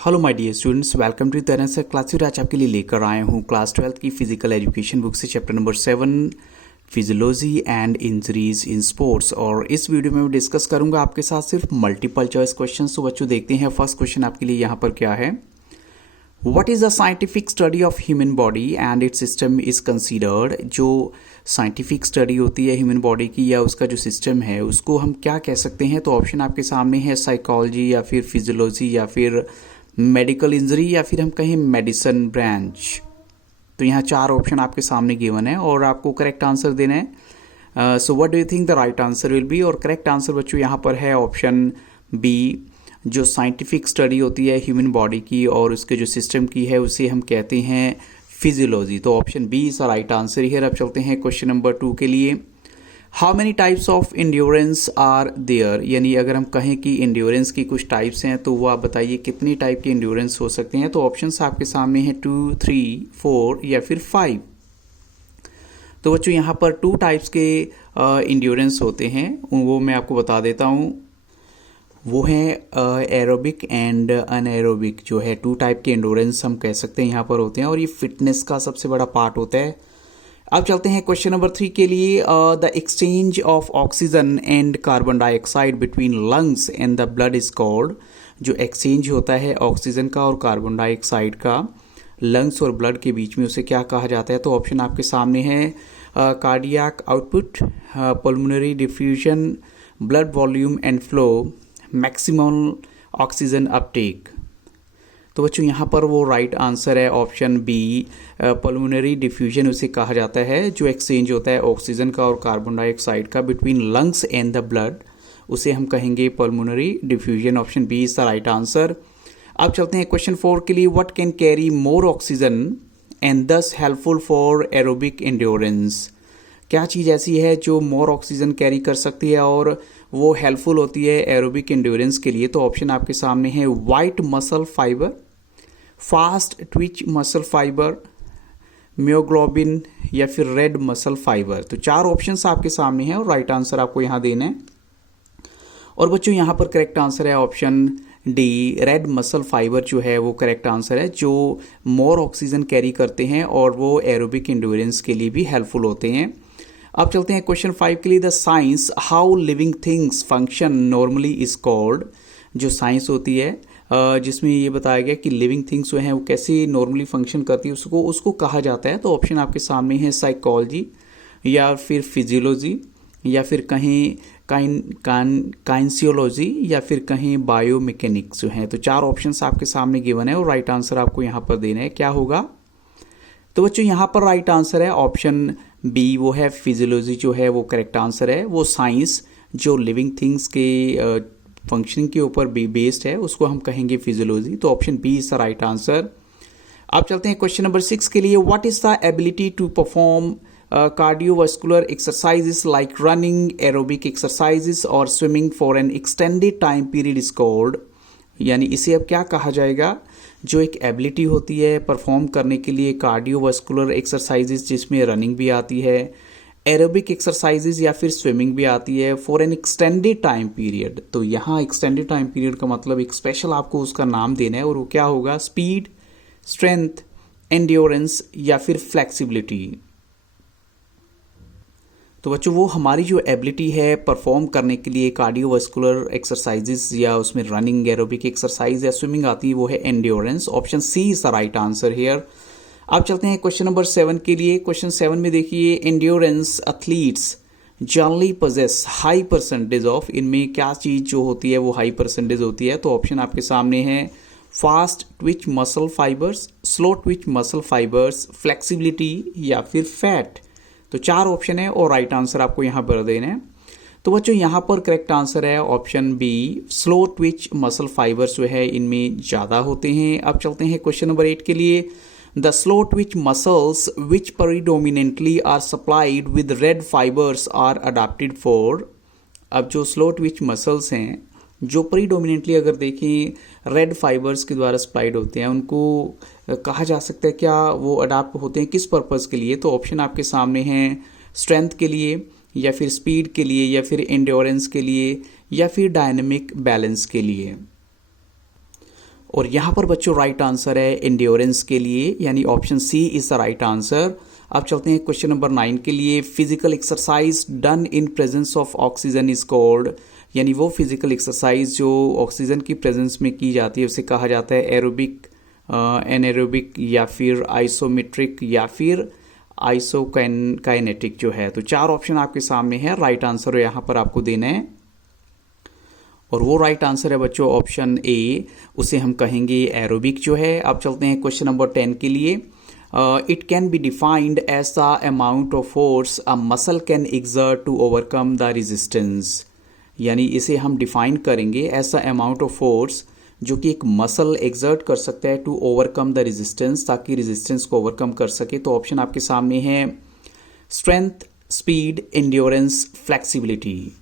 Hello my dear students, welcome to तरह से class. आज आपके लिए लेकर आए हूँ क्लास 12 की फिजिकल एजुकेशन बुक से chapter number 7 physiology and injuries in sports. और इस वीडियो में मैं डिस्कस करूंगा आपके साथ सिर्फ मल्टीपल चॉइस क्वेश्चन। तो बच्चों देखते हैं फर्स्ट क्वेश्चन आपके लिए यहाँ पर क्या है। What is the scientific study of human body and it's system is considered. जो साइंटिफिक स्टडी होती है ह्यूमन बॉडी की या उसका जो सिस्टम है उसको हम क्या कह सकते हैं। तो ऑप्शन आपके सामने है साइकोलॉजी या फिर फिजियोलॉजी या फिर मेडिकल इंजरी या फिर हम कहें मेडिसिन ब्रांच। तो यहाँ चार ऑप्शन आपके सामने गिवन है और आपको करेक्ट आंसर देना है। So what do you think the right answer will be. और करेक्ट आंसर बच्चों यहाँ पर है ऑप्शन बी। जो साइंटिफिक स्टडी होती है ह्यूमन बॉडी की और उसके जो सिस्टम की है उसे हम कहते हैं फिजियोलॉजी। तो option B is the right answer here. अब चलते हैं क्वेश्चन नंबर 2 के लिए। How many types of endurance are there. यानी अगर हम कहें कि इंड्योरेंस की कुछ टाइप्स हैं तो वो आप बताइए कितनी टाइप के इंड्योरेंस हो सकते हैं। तो ऑप्शंस आपके सामने हैं 2, 3, 4 या फिर 5। तो बच्चों यहाँ पर 2 टाइप्स के इंड्योरेंस होते हैं, वो मैं आपको बता देता हूँ। वो है एरोबिक एंड अनएरोबिक। जो है 2 टाइप के इंड्योरेंस हम कह सकते हैं यहाँ पर होते हैं और ये फिटनेस का सबसे बड़ा पार्ट होता है। अब चलते हैं क्वेश्चन नंबर 3 के लिए। The exchange of oxygen and carbon dioxide between lungs and the blood is called. जो एक्सचेंज होता है ऑक्सीजन का और कार्बन डाइऑक्साइड का लंग्स और ब्लड के बीच में, उसे क्या कहा जाता है। तो ऑप्शन आपके सामने है cardiac output, pulmonary diffusion, blood volume and flow, maximum oxygen Uptake. तो बच्चों यहाँ पर वो राइट आंसर है ऑप्शन बी, पल्मोनरी डिफ्यूजन उसे कहा जाता है। जो एक्सचेंज होता है ऑक्सीजन का और कार्बन डाइऑक्साइड का between lungs and the blood, उसे हम कहेंगे pulmonary diffusion. Option B is the right answer. अब चलते हैं क्वेश्चन 4 के लिए। What can carry more oxygen and thus helpful for aerobic endurance. क्या चीज़ ऐसी है जो मोर ऑक्सीजन कैरी कर सकती है और वो हेल्पफुल होती है एरोबिक एंड्योरेंस के लिए। तो ऑप्शन आपके सामने है white muscle fibre, fast twitch muscle fibre, myoglobin या फिर रेड मसल फाइबर। तो 4 ऑप्शंस आपके सामने हैं और राइट आंसर आपको यहाँ देना है। और बच्चों यहाँ पर करेक्ट आंसर है option D, red muscle fibre जो है वो करेक्ट आंसर है, जो मोर ऑक्सीजन कैरी करते हैं और वो एरोबिक एंड्योरेंस के लिए भी हेल्पफुल होते हैं। अब चलते हैं क्वेश्चन 5 के लिए। The science how living things function normally is called. जो साइंस होती है जिसमें ये बताया गया कि लिविंग थिंग्स जो हैं वो कैसे नॉर्मली फंक्शन करती है उसको कहा जाता है। तो ऑप्शन आपके सामने है साइकोलॉजी या फिर फिजियोलॉजी या फिर कहीं काइंसियोलॉजी या फिर कहीं बायोमैकेनिक्स जो हैं। तो 4 ऑप्शंस आपके सामने गिवन है और राइट आंसर आपको यहाँ पर देना है। क्या होगा। तो बच्चों यहाँ पर राइट आंसर है ऑप्शन बी, वो है फिजियोलॉजी जो है वो करेक्ट आंसर है। वो साइंस जो लिविंग थिंग्स के फंक्शनिंग के ऊपर भी बेस्ड है उसको हम कहेंगे फिजियोलॉजी। तो option B is the right answer. अब चलते हैं क्वेश्चन नंबर 6 के लिए। What is the ability to perform cardiovascular exercises like running, aerobic exercises और swimming for an extended time period is called. यानी इसे अब क्या कहा जाएगा। जो एक एबिलिटी होती है परफॉर्म करने के लिए कार्डियोवास्कुलर एक्सरसाइजेस जिसमें रनिंग भी आती है, एरोबिक एक्सरसाइजेज या फिर स्विमिंग भी आती है, for an extended time period. तो यहाँ एक्सटेंडेड टाइम पीरियड का मतलब एक स्पेशल आपको उसका नाम देना है और वो क्या होगा। स्पीड, स्ट्रेंथ, एंड्योरेंस या फिर फ्लेक्सिबिलिटी। तो बच्चों वो हमारी जो एबिलिटी है परफॉर्म करने के लिए कार्डियोवास्कुलर एक्सरसाइजेस या उसमें रनिंग, एरोबिक एक्सरसाइज या स्विमिंग आती है, वो है endurance. Option C is the right answer here. अब चलते हैं क्वेश्चन नंबर 7 के लिए। क्वेश्चन 7 में देखिए, endurance athletes generally possess high percentage of. इनमें क्या चीज जो होती है वो हाई परसेंटेज होती है। तो ऑप्शन आपके सामने है fast twitch muscle fibres, slow twitch muscle fibres, flexibility या फिर फैट। तो 4 ऑप्शन है और राइट आंसर आपको यहाँ पर देना है। तो बच्चों यहाँ पर करेक्ट आंसर है option B, slow twitch muscle fibres जो है इनमें ज़्यादा होते हैं। अब चलते हैं क्वेश्चन नंबर 8 के लिए। The slow twitch muscles which predominantly are supplied with red fibres are adapted for. अब जो स्लो ट्विच मसल्स हैं जो प्रीडोमिनेंटली अगर देखें रेड फाइबर्स के द्वारा सप्लाइड होते हैं, उनको कहा जा सकता है क्या वो अडाप्ट होते हैं किस पर्पज़ के लिए। तो ऑप्शन आपके सामने हैं स्ट्रेंथ के लिए या फिर स्पीड के लिए या फिर एंड्योरेंस के लिए या फिर डायनेमिक बैलेंस के लिए। और यहाँ पर बच्चों राइट आंसर है इंड्योरेंस के लिए, यानी option C is the right answer. अब चलते हैं क्वेश्चन नंबर 9 के लिए। Physical exercise done in presence of oxygen is called, यानी वो फिजिकल एक्सरसाइज जो ऑक्सीजन की प्रेजेंस में की जाती है उसे कहा जाता है एरोबिक, एनएरोबिक या फिर आइसोमेट्रिक या फिर आइसोकाइनेटिक जो है। तो 4 ऑप्शन आपके सामने है, राइट आंसर यहाँ पर आपको देना है और वो राइट आंसर है बच्चों ऑप्शन ए, उसे हम कहेंगे एरोबिक जो है। अब चलते हैं क्वेश्चन नंबर 10 के लिए। It can be defined as the amount of force a muscle can exert to overcome the resistance, यानी इसे हम डिफाइन करेंगे as the amount of force जो कि एक मसल एक्सर्ट कर सकता है टू ओवरकम द रेजिस्टेंस, ताकि रेजिस्टेंस को ओवरकम कर सके। तो ऑप्शन आपके सामने है स्ट्रेंथ, स्पीड, एंड्योरेंस, फ्लेक्सिबिलिटी।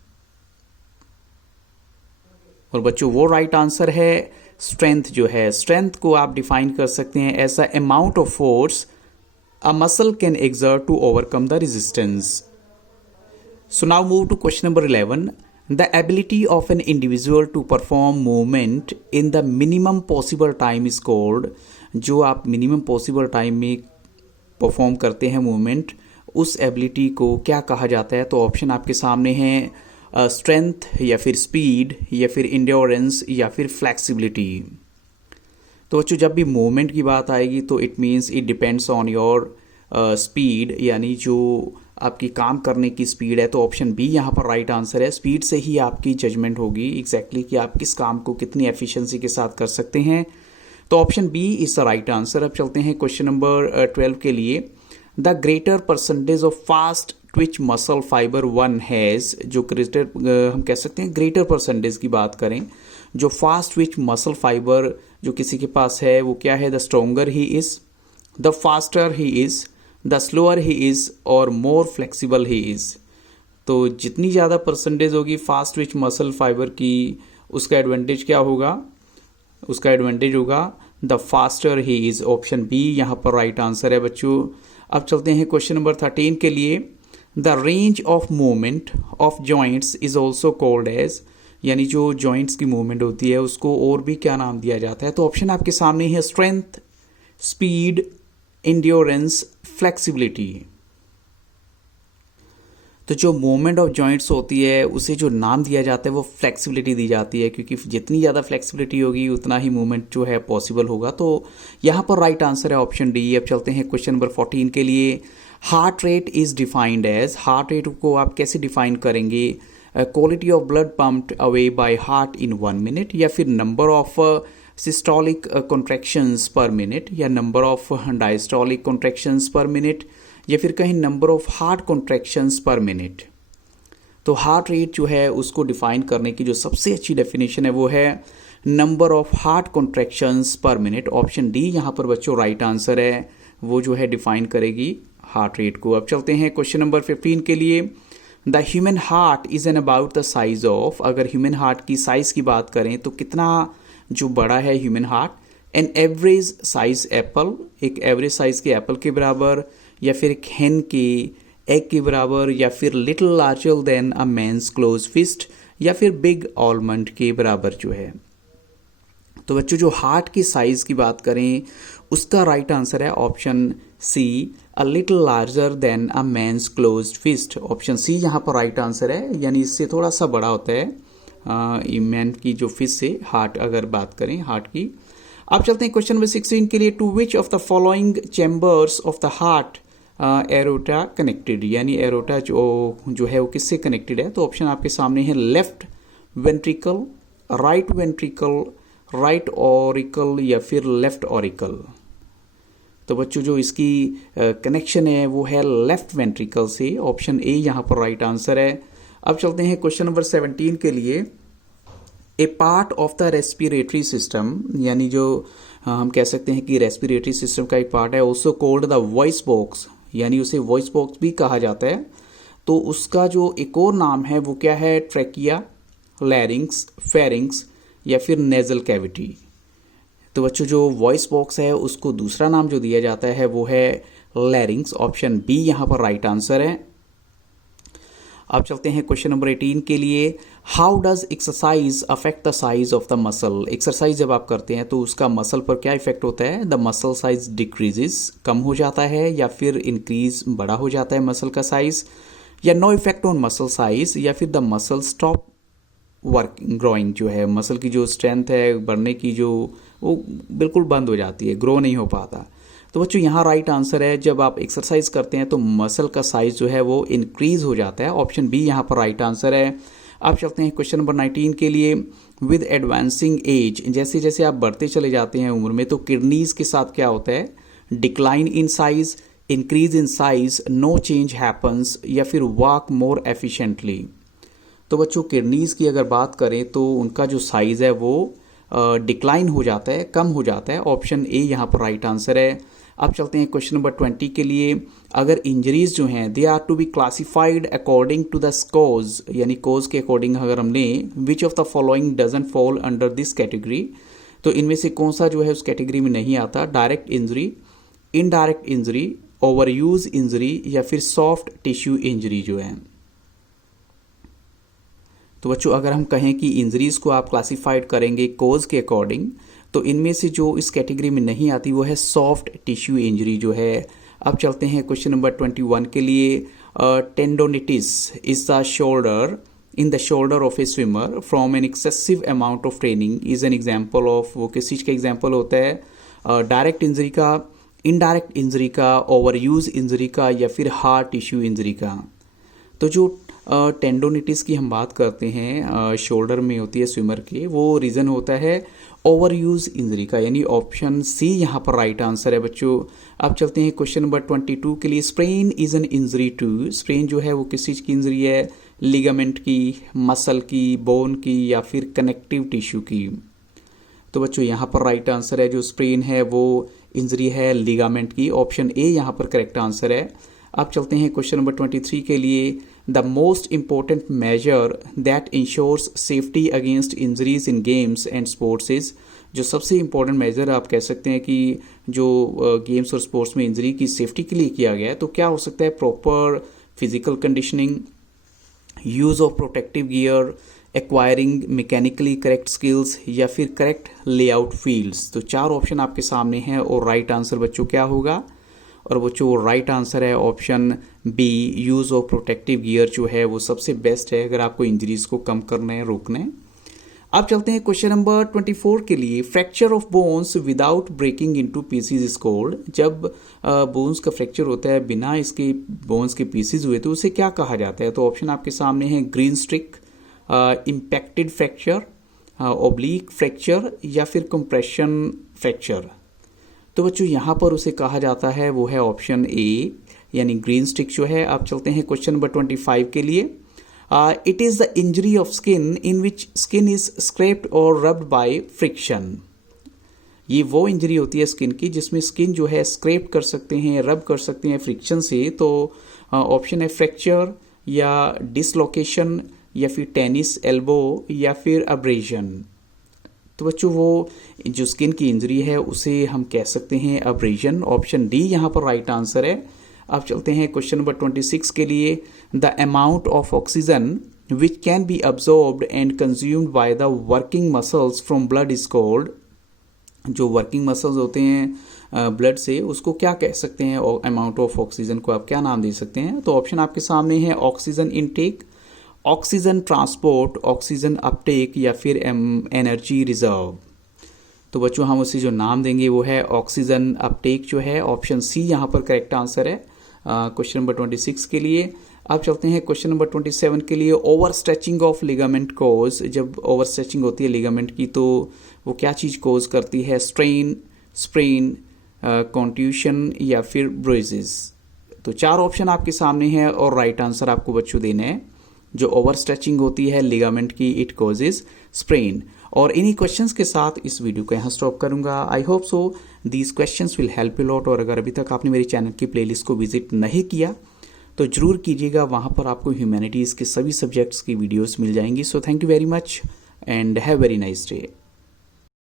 और बच्चों वो राइट आंसर है स्ट्रेंथ जो है। स्ट्रेंथ को आप डिफाइन कर सकते हैं as a amount of force a muscle can exert to overcome the resistance. So now move to question number 11। The ability of an individual to perform movement in the minimum possible time is called, जो आप minimum possible time में perform करते हैं movement, उस ability को क्या कहा जाता है? तो ऑप्शन आपके सामने हैं स्ट्रेंथ या फिर स्पीड या फिर इंड्योरेंस या फिर फ्लेक्सिबिलिटी। तो बच्चों जब भी मूवमेंट की बात आएगी तो it means it depends on your speed, यानी जो आपकी काम करने की स्पीड है। तो ऑप्शन बी यहाँ पर राइट आंसर है। स्पीड से ही आपकी जजमेंट होगी एग्जैक्टली कि आप किस काम को कितनी एफिशिएंसी के साथ कर सकते हैं। तो option B is the right answer. अब चलते हैं क्वेश्चन नंबर 12 के लिए। The greater percentage of fast twitch muscle fibre one has, जो ग्रेटर हम कह सकते हैं ग्रेटर परसेंटेज की बात करें, जो फास्ट ट्विच मसल फाइबर जो किसी के पास है वो क्या है? The stronger he is, the faster he is, the slower he is और मोर फ्लेक्सिबल ही इज। तो जितनी ज़्यादा परसेंटेज होगी फास्ट ट्विच मसल फाइबर की, उसका एडवांटेज क्या होगा? उसका एडवांटेज होगा the faster he is. Option B यहाँ पर राइट आंसर है बच्चों। अब चलते हैं क्वेश्चन नंबर 13 के लिए। The range of movement of joints is also called as, यानी जो जॉइंट्स की मूवमेंट होती है उसको और भी क्या नाम दिया जाता है? तो ऑप्शन आपके सामने है स्ट्रेंथ, स्पीड, इंड्योरेंस, फ्लेक्सिबिलिटी। तो जो मूवमेंट ऑफ जॉइंट्स होती है उसे जो नाम दिया जाता है वो फ्लेक्सिबिलिटी दी जाती है, क्योंकि जितनी ज़्यादा फ्लेक्सिबिलिटी होगी उतना ही मूवमेंट जो है पॉसिबल होगा। तो यहाँ पर राइट आंसर है ऑप्शन डी। अब चलते हैं क्वेश्चन नंबर 14 के लिए। Heart rate is defined as, heart rate को आप कैसे डिफाइन करेंगे? Quality of blood pumped away by heart in 1 minute, या फिर number of systolic contractions per minute, या number of diastolic contractions per minute, या फिर कहीं number of heart contractions per minute. तो हार्ट रेट जो है उसको डिफाइन करने की जो सबसे अच्छी डेफिनेशन है वो है number of heart contractions per minute. Option D यहाँ पर बच्चों राइट आंसर है, वो जो है डिफाइन करेगी हार्ट रेट को। अब चलते हैं क्वेश्चन नंबर 15 के लिए। The human heart is an about the size of, अगर ह्यूमन हार्ट की साइज की बात करें तो कितना जो बड़ा है human heart? An average size Apple, एक एवरेज साइज के एप्पल के बराबर, या फिर एक हेन के एग के बराबर, या फिर little larger than a man's close fist, या फिर बिग आलमंड के बराबर जो है। तो बच्चों जो हार्ट की साइज की बात करें उसका राइट आंसर है option C, a little larger than a man's close fist. Option C यहाँ पर राइट आंसर है, यानी इससे थोड़ा सा बड़ा होता है मैन की जो फिस्ट से हार्ट अगर बात करें हार्ट की। अब चलते हैं क्वेश्चन नंबर 16 के लिए। To which of the following chambers of the heart aorta connected, यानी एरोटा जो है वो किससे कनेक्टेड है? तो ऑप्शन आपके सामने है left ventricle, right ventricle, right auricle या फिर लेफ्ट ऑरिकल। तो बच्चों जो इसकी कनेक्शन है वो है लेफ्ट वेंट्रिकल से। ऑप्शन ए यहाँ पर राइट आंसर है। अब चलते हैं क्वेश्चन नंबर 17 के लिए। A part of the respiratory system, यानी जो हम कह सकते हैं कि रेस्पिरेटरी सिस्टम का एक पार्ट है, also called the voice box, यानी उसे वॉइस बॉक्स भी कहा जाता है। तो उसका जो एक और नाम है वो क्या है? ट्रैकिया, लैरिंग्स, फेरिंग्स या फिर नेजल कैविटी। तो बच्चों जो वॉइस बॉक्स है उसको दूसरा नाम जो दिया जाता है वो है लैरिंग्स। ऑप्शन बी यहाँ पर राइट आंसर है। अब चलते हैं क्वेश्चन नंबर 18 के लिए। How does exercise affect the size of the muscle? Exercise जब आप करते हैं तो उसका मसल पर क्या इफेक्ट होता है? द मसल साइज डिक्रीजेस, कम हो जाता है, या फिर इंक्रीज, बड़ा हो जाता है मसल का साइज, या no effect on muscle size, या फिर the muscle stop working growing, जो है मसल की जो स्ट्रेंथ है बढ़ने की जो वो बिल्कुल बंद हो जाती है, ग्रो नहीं हो पाता। तो बच्चों यहाँ राइट आंसर है, जब आप एक्सरसाइज करते हैं तो मसल का साइज जो है वो इंक्रीज हो जाता है। ऑप्शन बी यहाँ पर राइट आंसर है। अब चलते हैं क्वेश्चन नंबर 19 के लिए। विद एडवांसिंग एज, जैसे जैसे आप बढ़ते चले जाते हैं उम्र में, तो किडनीज के साथ क्या होता है? Decline in size, increase in size, no change happens, या फिर वॉक मोर एफिशिएंटली। तो बच्चों किडनीज की अगर बात करें तो उनका जो साइज है वो डिक्लाइन हो जाता है, कम हो जाता है। ऑप्शन ए यहाँ पर राइट आंसर है। अब चलते हैं क्वेश्चन नंबर 20 के लिए। अगर इंजरीज जो हैं they are to be classified according to the cause, यानी कोज के अकॉर्डिंग अगर हम लें, which of the following doesn't fall under this category, तो इनमें से कौन सा जो है उस कैटेगरी में नहीं आता? Direct injury, indirect injury, over use injury, या फिर सॉफ्ट टिश्यू इंजरी जो है। तो बच्चों अगर हम कहें कि इंजरीज को आप क्लासिफाइड करेंगे कोज के अकॉर्डिंग, तो इनमें से जो इस कैटेगरी में नहीं आती वो है सॉफ्ट टिश्यू इंजरी जो है। अब चलते हैं क्वेश्चन नंबर 21 के लिए। Tendonitis is the shoulder in the shoulder of a swimmer from an excessive amount of training is an example of, वो किस चीज़ का एग्जाम्पल होता है? डायरेक्ट इंजरी का, इनडायरेक्ट इंजरी का, ओवर यूज इंजरी का, या फिर हार्ड टिश्यू इंजरी का। तो जो टेंडोनिटिस की हम बात करते हैं शोल्डर में होती है स्विमर के, वो रीज़न होता है ओवर यूज इंजरी का, यानी ऑप्शन सी यहाँ पर राइट आंसर है बच्चों। अब चलते हैं क्वेश्चन नंबर 22 के लिए। Sprain is an injury to, sprain जो है वो किस चीज़ की इंजरी है? लिगामेंट की, मसल की, बोन की, या फिर कनेक्टिव टिश्यू की। तो बच्चों यहाँ पर राइट आंसर है, जो स्प्रेन है वो इंजरी है लिगामेंट की। ऑप्शन ए यहाँ पर करेक्ट आंसर है। अब चलते हैं क्वेश्चन नंबर 23 के लिए। The most important measure that ensures safety against injuries in games and sports is, जो सबसे इंपॉर्टेंट मेजर आप कह सकते हैं कि जो गेम्स और स्पोर्ट्स में इंजरी की सेफ्टी के लिए किया गया है, तो क्या हो सकता है? Proper physical conditioning, use of protective gear, acquiring mechanically correct skills, या फिर करेक्ट लेआउट फील्ड्स। तो चार ऑप्शन आपके सामने हैं और राइट आंसर बच्चों क्या होगा? और बच्चों राइट आंसर है option B, use of protective gear जो है वो सबसे बेस्ट है अगर आपको इंजरीज को कम करना है, रोकना है। अब चलते हैं क्वेश्चन नंबर 24 के लिए। Fracture of bones without breaking into pieces is called, जब बोन्स का फ्रैक्चर होता है बिना इसके बोन्स के पीसीज हुए तो उसे क्या कहा जाता है? तो ऑप्शन आपके सामने है greenstick, impacted fracture, oblique fracture, या फिर कंप्रेशन फ्रैक्चर। तो बच्चों यहाँ पर उसे कहा जाता है वो है ऑप्शन ए, यानी ग्रीन स्टिक जो है। आप चलते हैं क्वेश्चन नंबर 25 के लिए। It is the injury of skin in which skin is scraped और रब्ड बाय फ्रिक्शन। ये वो इंजरी होती है स्किन की जिसमें स्किन जो है स्क्रैप कर सकते हैं, रब कर सकते हैं फ्रिक्शन से। तो ऑप्शन है फ्रैक्चर, या डिसलोकेशन, या फिर टेनिस एल्बो, या फिर अब्रेजन। तो बच्चों वो जो स्किन की इंजरी है उसे हम कह सकते हैं अब्रेजन। ऑप्शन डी यहाँ पर राइट आंसर है। अब चलते हैं क्वेश्चन नंबर 26 के लिए। The amount of oxygen which can be absorbed and consumed by the working muscles from blood is called, जो वर्किंग मसल्स होते हैं ब्लड से, उसको क्या कह सकते हैं? अमाउंट ऑफ ऑक्सीजन को आप क्या नाम दे सकते हैं? तो ऑप्शन आपके सामने है oxygen intake, oxygen transport, oxygen Uptake, या फिर एनर्जी रिजर्व। तो बच्चों हम उसे जो नाम देंगे वो है ऑक्सीजन अपटेक जो है। ऑप्शन सी यहाँ पर करेक्ट आंसर है क्वेश्चन नंबर 26 के लिए। अब चलते हैं क्वेश्चन नंबर 27 के लिए। ओवर स्ट्रेचिंग ऑफ लिगामेंट कोज, जब ओवर स्ट्रेचिंग होती है लिगामेंट की तो वो क्या चीज़ कोज करती है? स्ट्रेन, स्प्रेन, कॉन्ट्यूशन, या फिर ब्रूइजेस। तो चार ऑप्शन आपके सामने हैं और राइट आंसर आपको बच्चों देने हैं। जो ओवर स्ट्रेचिंग होती है लिगामेंट की, इट कॉजेज स्प्रेन। और इन्हीं क्वेश्चंस के साथ इस वीडियो को यहाँ स्टॉप करूंगा। I hope so these questions will help you lot. और अगर अभी तक आपने मेरे चैनल की प्लेलिस्ट को विजिट नहीं किया तो जरूर कीजिएगा, वहाँ पर आपको ह्यूमैनिटीज़ के सभी सब्जेक्ट्स की वीडियोस मिल जाएंगी। So thank you very much and have very nice day.